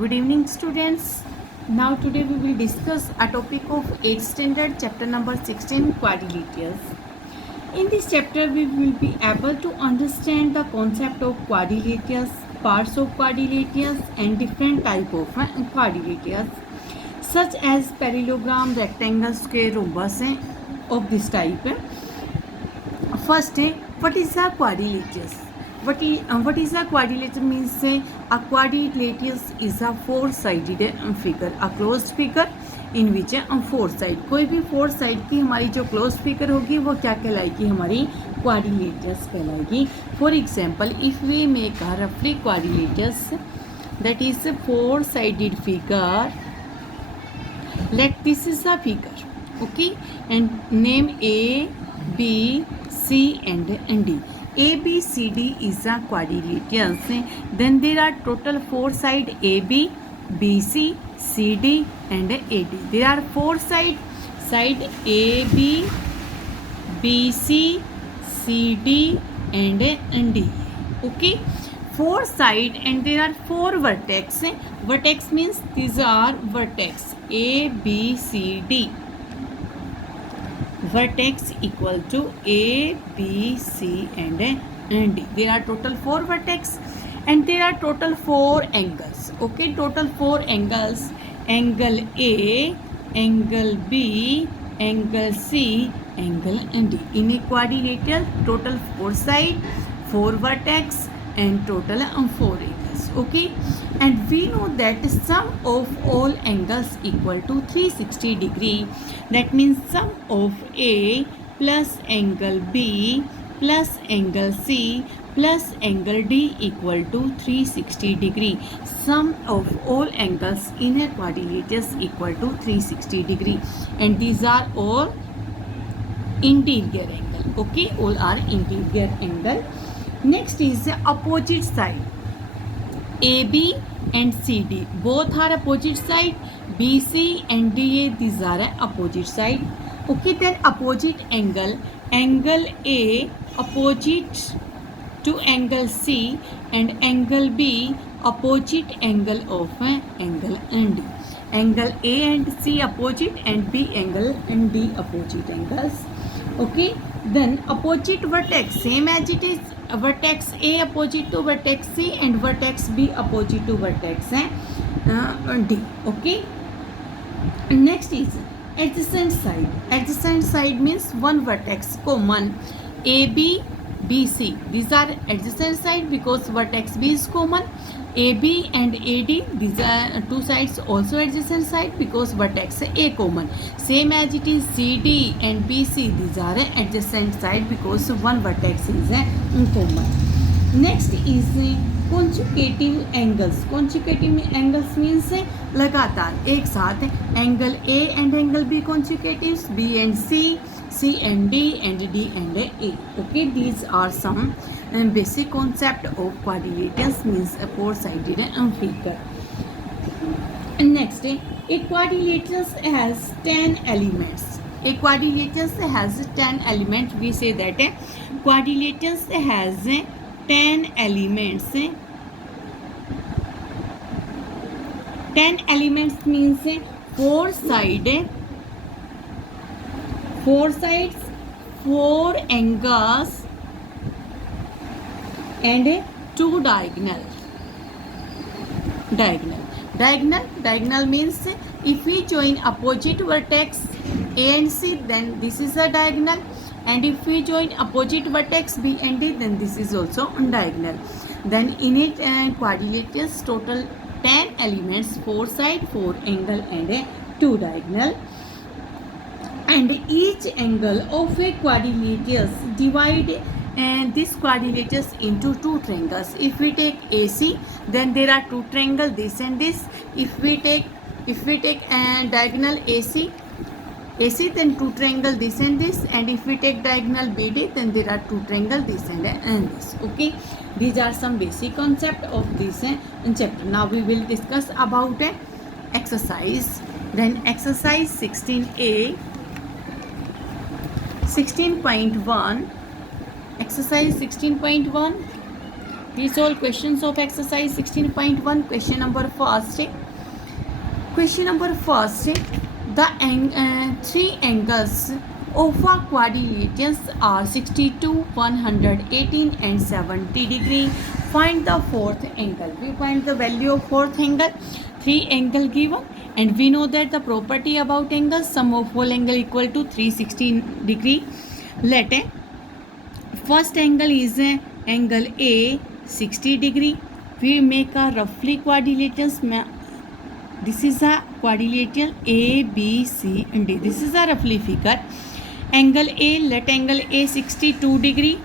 Good evening, students. Now today we will discuss a topic of 8th standard chapter number 16, quadrilaterals. In this chapter we will be able to understand the concept of quadrilaterals, parts of quadrilaterals and different type of quadrilaterals such as parallelogram, rectangle, square, rhombus of this type. First, what is a quadrilateral? What is a quadrilateral means? A quadrilateral is a four-sided figure, a closed figure in which four side. कोई भी four side की हमारी जो close figure होगी वो क्या कहलाएगी? हमारी क्वाड्रिलेटरस कहलाएगी. For example, if we make a रफली quadrilaterals that is a four-sided figure. Let this is a figure, okay, and name A, B, C and D. A, B, C, D is a quadrilaterals. Then there are total four side AB, BC, CD and AD. There are four side AB, BC, CD and D. Okay, four side and there are four vertex. Vertex means these are vertex A, B, C, D. Vertex equal to A, B, C and D. There are total four vertex and there are total four angles. Okay, total four angles. Angle A, angle B, angle C, angle D. In a quadrilateral, total four side, four vertex and total four angles. Okay, and we know that sum of all angles equal to 360 degree. That means sum of A plus angle B plus angle C plus angle D equal to 360 degree. Sum of all angles in a quadrilateral equal to 360 degree, and these are all interior angle. Okay, all are interior angle. Next is the opposite side. AB and CD both are opposite side. BC and DA, these are opposite side. Okay, then opposite angle. Angle A opposite to angle C and angle B opposite angle of angle D. Angle A and C opposite and B angle and D opposite angles. Okay, then opposite vertex, same as it is. Vertex A opposite to vertex C and vertex B opposite to vertex D. Okay, next is adjacent side. Adjacent side means one vertex common. AB, BC, these are adjacent side because vertex B is common. AB and AD, these are two sides also adjacent side because vertex A common. Same as it is CD and BC, these are adjacent side because one vertex is common. Next is consecutive angles. Consecutive angles means लगातार एक साथ. Angle A and angle B consecutives, B and C, C and D and D and A. Okay, these are some basic concept of quadrilaterals, means a four-sided figure. Next, a quadrilateral has 10 elements. A quadrilateral has 10 elements. We say that a quadrilateral has 10 elements. 10 elements means four sides, four angles and two diagonal. Diagonal means if we join opposite vertex A and C, then this is a diagonal, and if we join opposite vertex B and D, then this is also diagonal. Then in it quadrilaterals total 10 elements, four side, four angle and two diagonal. And each angle of a quadrilateral divide this quadrilaterals into two triangles. If we take AC, then there are two triangles, this and this. If we take diagonal AC, then two triangle, this and this. And if we take diagonal BD, then there are two triangle, this and this. Okay, these are some basic concept of this chapter. Now we will discuss about exercise. Then exercise 16A, 16.1. Exercise 16.1. These all questions of exercise 16.1. Question number first. Question number first. The three angles of a quadrilateral are 62, 118 and 70 degree. Find the fourth angle. We find the value of fourth angle. Three angle given, and we know that the property about angles, sum of whole angle equal to 360 degree. Let first angle is angle A 60 degree. We make a roughly quadrilateral. This is a quadrilateral A, B, C and D. This is a roughly figure. Angle A, let angle A 62 degree.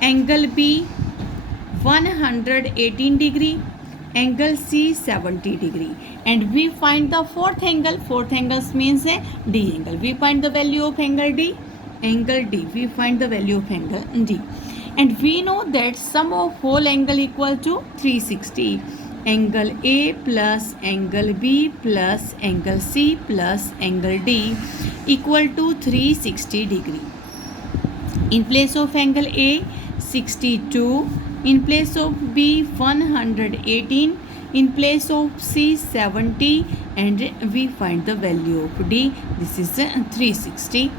Angle B 118 degree. Angle C 70 degree. And we find the fourth angle. Fourth angle means D angle. We find the value of angle D. Angle D. We find the value of angle D. And we know that sum of whole angle equal to 360. Angle A plus angle B plus angle C plus angle D equal to 360 degree. In place of angle A 62, in place of B 118, in place of C 70, and we find the value of D. This is 360.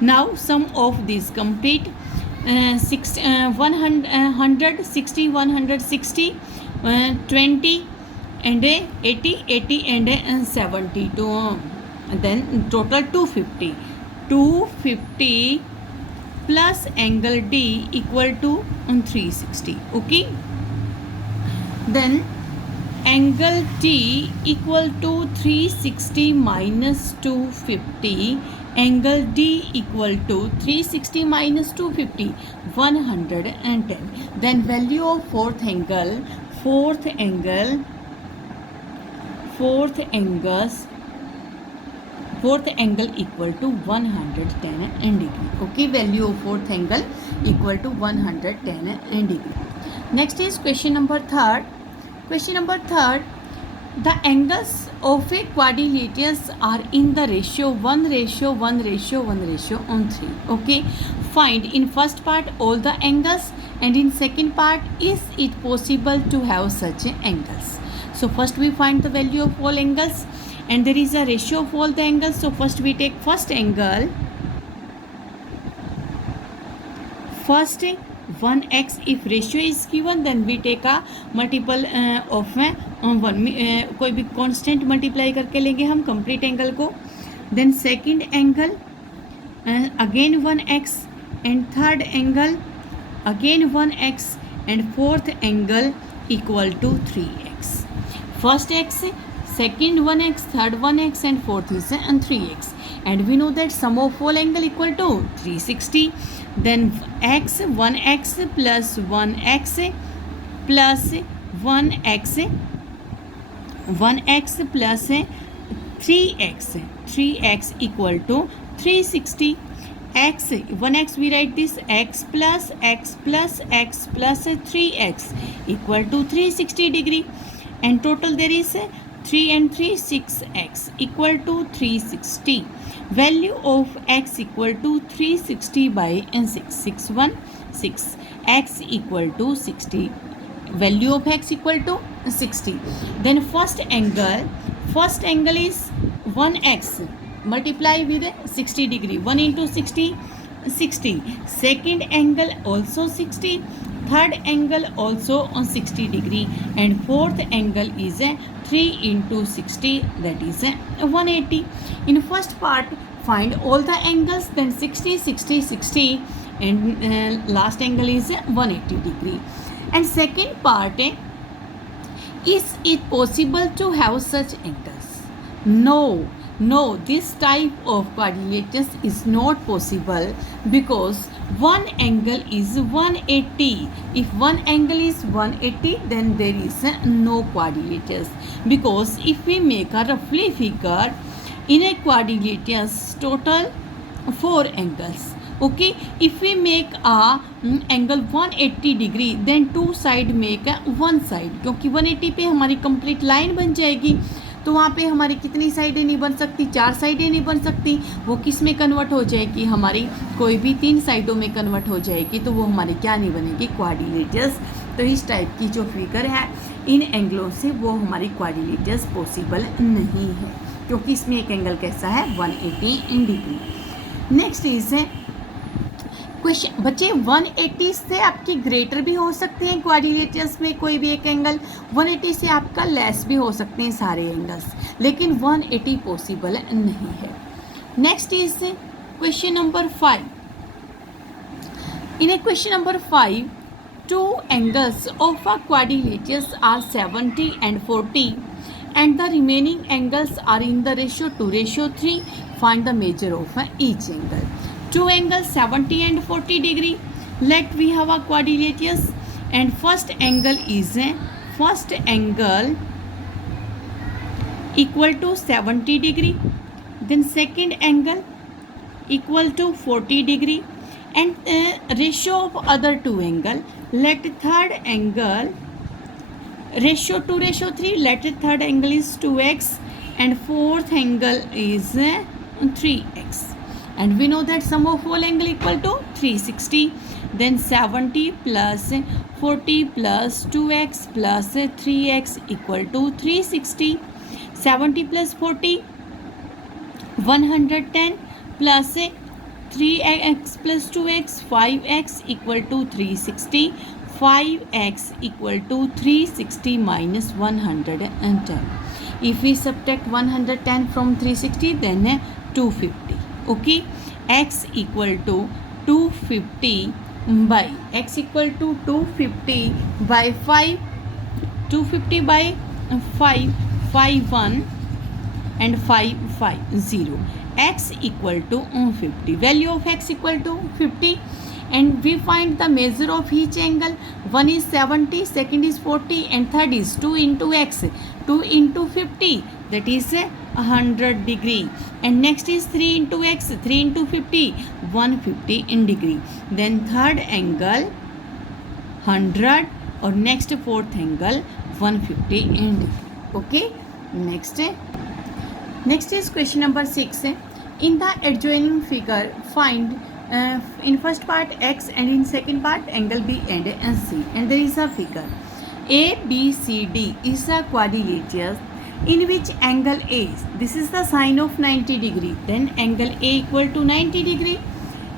Now sum of these complete. 160, 160, 20 and 80, 80 and 70. Then total 250. 250 plus angle D equal to 360. Okay. Then angle T equal to 360 minus 250. Angle D equal to 360 minus 250, 110. Then value of fourth angle equal to 110 degree. Okay, value of fourth angle equal to 110 degree. Next is question number third. Question number third. The angles of a quadrilateral are in the ratio 1:1:1:1:3. Okay, find in first part all the angles, and in second part is it possible to have such angles. So first we find the value of all angles, and there is a ratio of all the angles. So first we take first angle. First 1x, if ratio is given then we take a multiple of 1. कोई भी constant multiply करके लेंगे हम complete angle को. Then second angle again 1x, and third angle again 1x, and fourth angle equal to 3x. First x, second 1x, third 1x, and fourth is 3x. And we know that sum of whole angle equal to 360. Then x, 1x plus 1x plus 1x plus 3x equal to 360. X, 1x we write this x plus 3x equal to 360 degree. And total there is 3 and 3, 6x equal to 360. Value of x equal to 360 by 6. 616. X equal to 60. Value of x equal to 60. Then first angle is 1x. Multiply with 60 degree. 1 into 60, 60. Second angle also 60. Third angle also on 60 degree. And fourth angle is 3 into 60, that is 180. In first part find all the angles, then 60, 60, 60, and last angle is 180 degree. And second part, is it possible to have such angles? No, this type of quadrilateral is not possible, because one angle is 180. If one angle is 180, then there is no quadrilateral. Because if we make a roughly figure, in a quadrilateral total 4 angles. Okay, if we make a angle 180 degree, then two side make one side, क्योंकि 180 पे हमारी complete line बन जाएगी. तो वहाँ पे हमारी कितनी साइडें नहीं बन सकती, 4 साइडें नहीं बन सकती. वो किस में कन्वर्ट हो जाएगी, हमारी कोई भी 3 साइडों में कन्वर्ट हो जाएगी. तो वो हमारी क्या नहीं बनेगी, क्वाड्रिलेटरल्स. तो इस टाइप की जो फिगर है इन एंगलों से वो हमारी क्वाड्रिलेटरल्स पॉसिबल नहीं है, क्योंकि इसमें एक एंगल कैसा है 180 डिग्री। नेक्स्ट इज क्वेश्चन बच्चे 180 से आपकी ग्रेटर भी हो सकते हैं क्वाड्रिलेटरल्स में कोई भी एक एंगल, 180 से आपका लेस भी हो सकते हैं सारे एंगल्स, लेकिन 180 पॉसिबल नहीं है। Next is question number 5। In question number 5 two angles of a quadrilateral are 70 and 40 and the remaining angles are in the ratio 2:3. Find the measure of each angle. Two angles 70 and 40 degree. Let we have a quadrilateral and first angle equal to 70 degree, then second angle equal to 40 degree, and ratio of other two angle, let third angle ratio 2:3, let third angle is 2x and fourth angle is 3x, and we know that sum of all angle equal to 360. Then 70 plus 40 plus 2x plus 3x equal to 360. 70 plus 40 110 plus 3x plus 2x 5x equal to 360. 5x equal to 360 minus 110. If we subtract 110 from 360 then 250. Okay, x equal to 250 by x equal to 250 by 5, 250 by 5, 51 and 550. X equal to 50. Value of x equal to 50, and we find the measure of each angle. One is 70, second is 40, and third is 2 into x. 2 into 50, that is 100 degree. And next is 3 into x, 3 into 50, 150 in degree. Then third angle 100, or next fourth angle 150 in degree. Okay, next is question number 6. In the adjoining figure, find in first part x and in second part angle B and C. And there is a figure. ABCD is a quadrilateral in which angle A, this is the sine of 90 degree, then angle A equal to 90 degree,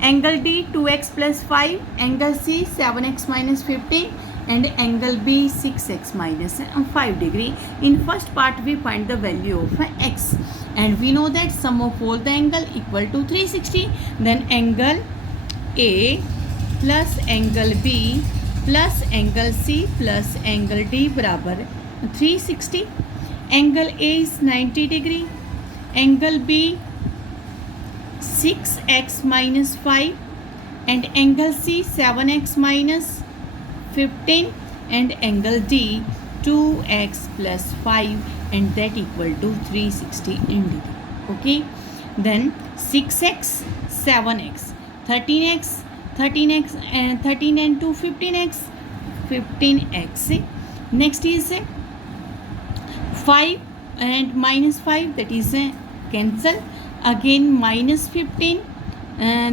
angle D 2x plus 5, angle C 7x minus 15, and angle B 6x minus 5 degree. In first part we find the value of x, and we know that sum of all the angle equal to 360. Then angle A plus angle B plus angle C plus angle D बराबर 360. Angle A is 90 degree, angle B 6x minus 5, and angle C 7x minus 15, and angle D 2x plus 5, and that equal to 360 in degree. Okay, then 6x 7x 13x and 13 and 2 15x 15x. Next is 5 and minus 5, that is cancel. Again minus 15,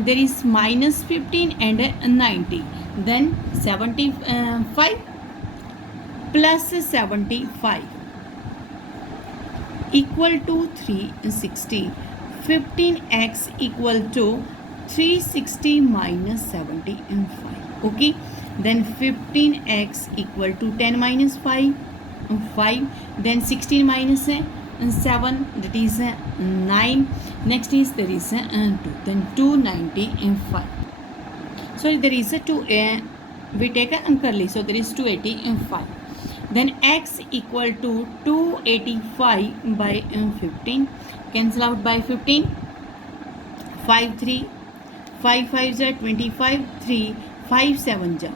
there is minus 15 and 90. Then 75 plus 75 equal to 360. 15x equal to 360 minus 75. Okay, then 15x equal to 10 minus 5, 5. Then 16 minus 7, that is 9. Next is there is 2, then 295. So there is a 2, we take a curly, so there is 285. Then x equal to 285 by 15, cancel out by 15, 5 3, 5 5 ja 25, 3 5 7 ja,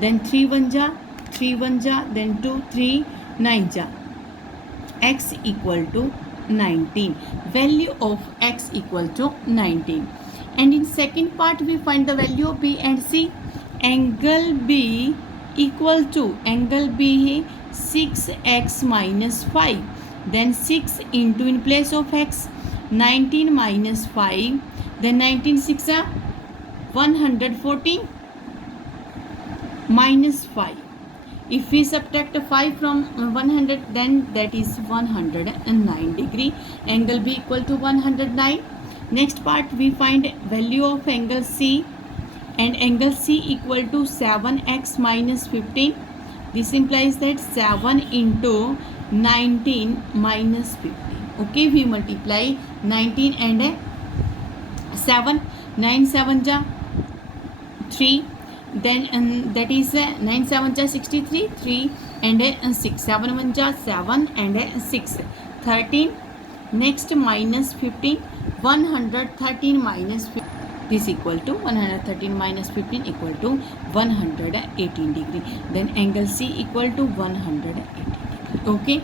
then 3 1 ja 3 1 ja, then 2 3 9 ja. X equal to 19. Value of x equal to 19. And in second part we find the value of B and C. Angle B equal to, angle B 6x minus 5, then 6 into in place of x 19 minus 5, then 19 6 114, minus 5. If we subtract 5 from 100, then that is 109 degree. Angle B equal to 109. Next part, we find value of angle C, and angle C equal to 7x minus 15. This implies that 7 into 19 minus 15. Okay, we multiply 19 and 7. 9 7 ja 3. Then that is 9 7 ja 63. 3 and 6. 7 1 ja 7 and 6. 13. Next minus 15. 113 minus 15. This equal to 113 minus 15 equal to 118 degree. Then angle C equal to 118 degree. Okay.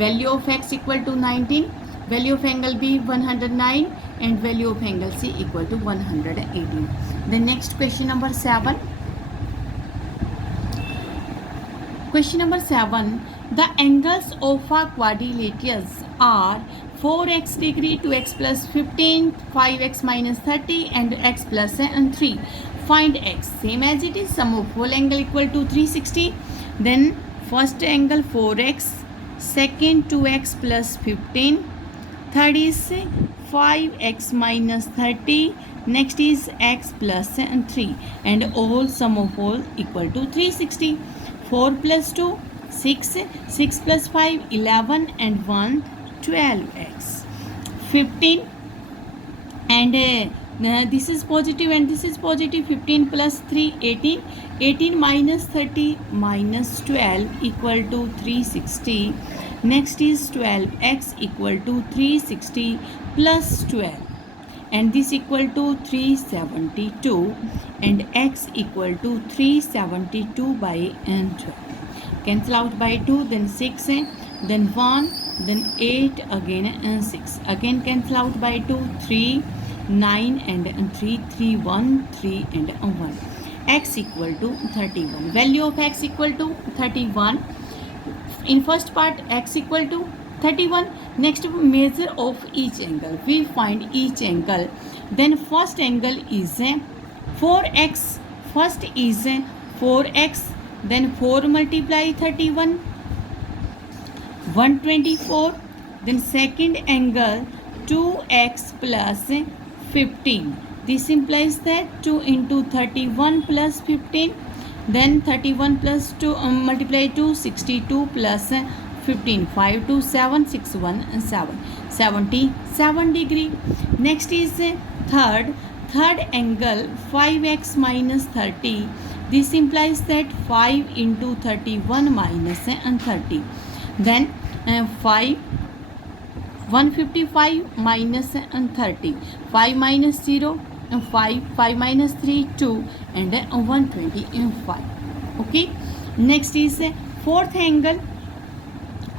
Value of x equal to 19. Value of angle B 109 and value of angle C equal to 118. The next question number 7. Question number 7. The angles of a quadrilaterals are 4x degree, 2x plus 15, 5x minus 30 and x plus 3. Find x. Same as it is, sum of whole angle equal to 360. Then first angle 4x, second 2x plus 15, third is 5x minus 30, next is x plus 3, and all sum of all equal to 360. 4 plus 2 6, 6 plus 5 11 and 1 12x. 15 and this is positive and this is positive. 15 plus 3 18. 18 minus 30 minus 12 equal to 360. Next is 12x equal to 360 plus 12, and this equal to 372, and x equal to 372 by 12. Cancel out by 2, then 6, then 1, then 8, again 6. Again cancel out by 2, 3, 9 and 3, 3, 1, 3 and 1. X equal to 31. Value of x equal to 31. In first part, x equal to 31. Next, measure of each angle. We find each angle. Then first angle is 4x. First is 4x. Then 4 multiply 31, 124. Then second angle 2x plus 15. This implies that 2 into 31 plus 15. Then 31 plus 2 multiply 2, 62 plus 15. 5 to 7, 6 1 7. 77 degree. Next is third angle 5x minus 30. This implies that 5 into 31 minus 30. Then 5 155 minus 30. 5 minus 0 5. 5 minus 3 2 and 125. Okay. Next is fourth angle.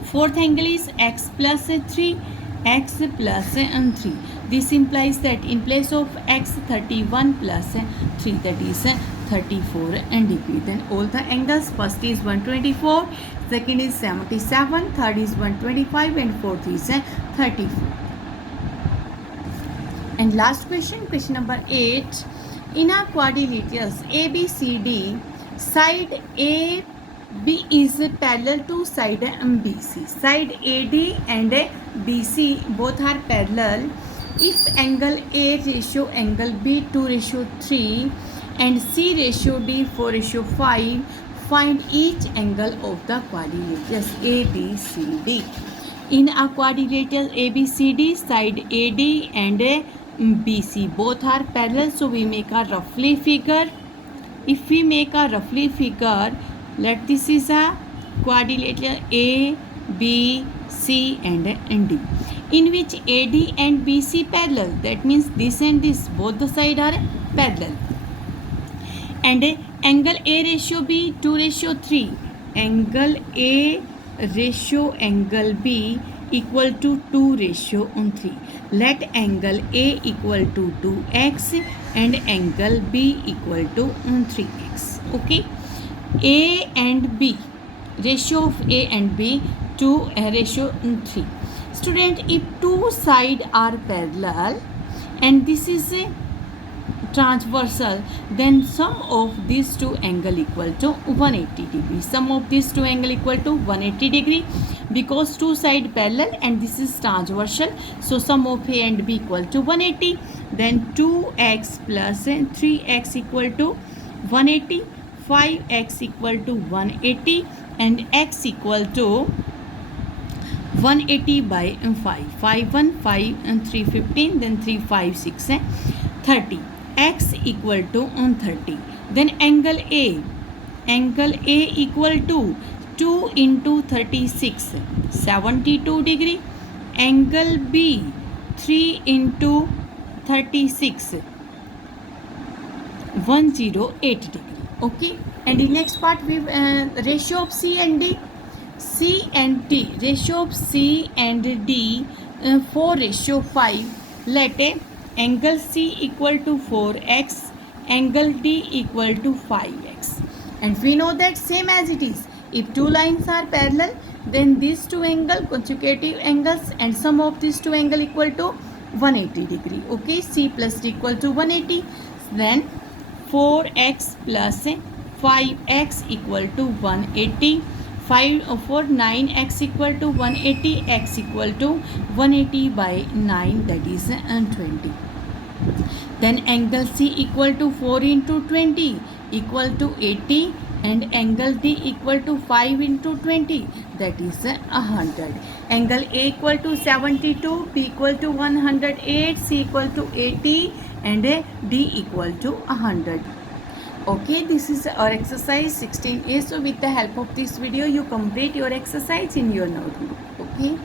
Fourth angle is x plus 3. X plus 3. This implies that in place of x 31 plus 3, that is 34 degree. Then all the angles, first is 124, second is 77, third is 125 and fourth is 34. And last question, question number 8. In a quadrilaterals ABCD, side AB is parallel to side BC. Side AD and BC both are parallel. If angle A ratio angle B 2:3 and C ratio D 4:5, find each angle of the quadrilaterals ABCD. In a quadrilateral ABCD, side AD and BC both are parallel, so we make a roughly figure. If we make a roughly figure, let this is a quadrilateral A, B, C and D, in which AD and BC parallel. That means this and this, both the side are parallel. And angle A ratio B 2:3. Angle A ratio angle B equal to 2:3. Let angle A equal to 2x and angle B equal to 3x. Okay. A and B, ratio of A and B to ratio 3. Student, if two sides are parallel and this is transversal, then sum of these two angle equal to 180 degree. Sum of these two angle equal to 180 degree because two side parallel and this is transversal. So sum of A and B equal to 180. Then 2x plus 3x equal to 180, 5x equal to 180 and x equal to 180 by 5. 5 1 5 and 3 15, then 3 5 6 30. X equal to 30. Then angle A equal to 2 into 36 72 degree. Angle B 3 into 36 108 degree. Okay, and the next part we ratio of C and D. C and D, ratio of C and D 4:5. Let angle C equal to 4x, angle D equal to 5x. And we know that same as it is. If two lines are parallel, then these two angles, consecutive angles, and sum of these two angles equal to 180 degree. Okay, C plus D equal to 180. Then 4x plus 5x equal to 180. 9x equal to 180, x equal to 180 by 9, that is 20. Then angle C equal to 4 into 20 equal to 80 and angle D equal to 5 into 20, that is 100. Angle A equal to 72, B equal to 108, C equal to 80 and D equal to 100. Okay, this is our exercise 16A. So with the help of this video you complete your exercise in your notebook. Okay.